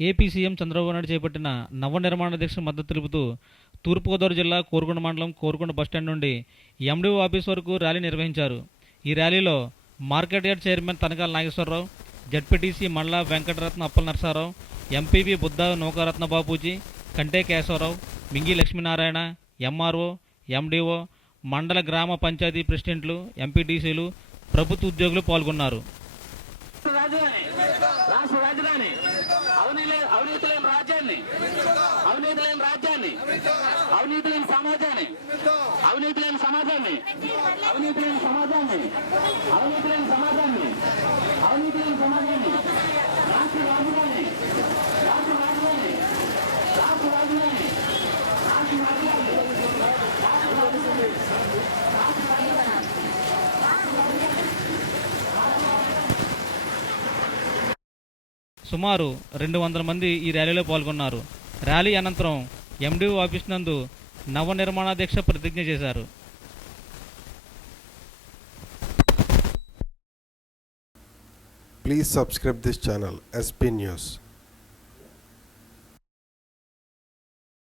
AP CM Chandrababu Naidu చేపట్టిన నవ నిర్మాణ దీక్ష మద్దతు తెలుపుతూ తూర్పుగోదావరి జిల్లా కోరుకొండ మండలం కోరుకొండ బస్టాండ్ నుండి ఎండిఓ ఆఫీస్ వరకు ర్యాలీ నిర్వహించారు. ఈ ర్యాలీలో market yard chairman Tanakala Nageswararao ZPTC మండల వెంకటరత్న అప్పల నరసారావు ఎంపీవీ బుద్ధ నూకారత్న బాపూజీ కంటే కేశవరావు మింగి లక్ష్మీనారాయణ ఎంఆర్ఓ ఎండిఓ మండల గ్రామ పంచాయతీ ప్రెసిడెంట్లు ఎంపీటీసీలు ప్రభుత్వ ఉద్యోగులు పాల్గొన్నారు. అవినీతి లేని రాజ్యాన్ని? అవినీతి లేని రాజ్యాన్ని? అవినీతి లేని సమాజాన్ని? అవినీతి లేని సమాజాన్ని? అవినీతి లేని సమాజాన్ని? అవినీతి సుమారు రెండు వందల మంది ఈ ర్యాలీలో పాల్గొన్నారు. ర్యాలీ అనంతరం ఎండిఓ ఆఫీస్ నందు నవ నిర్మాణాధ్యక్ష ప్రతిజ్ఞ చేశారు. Please subscribe this channel SP news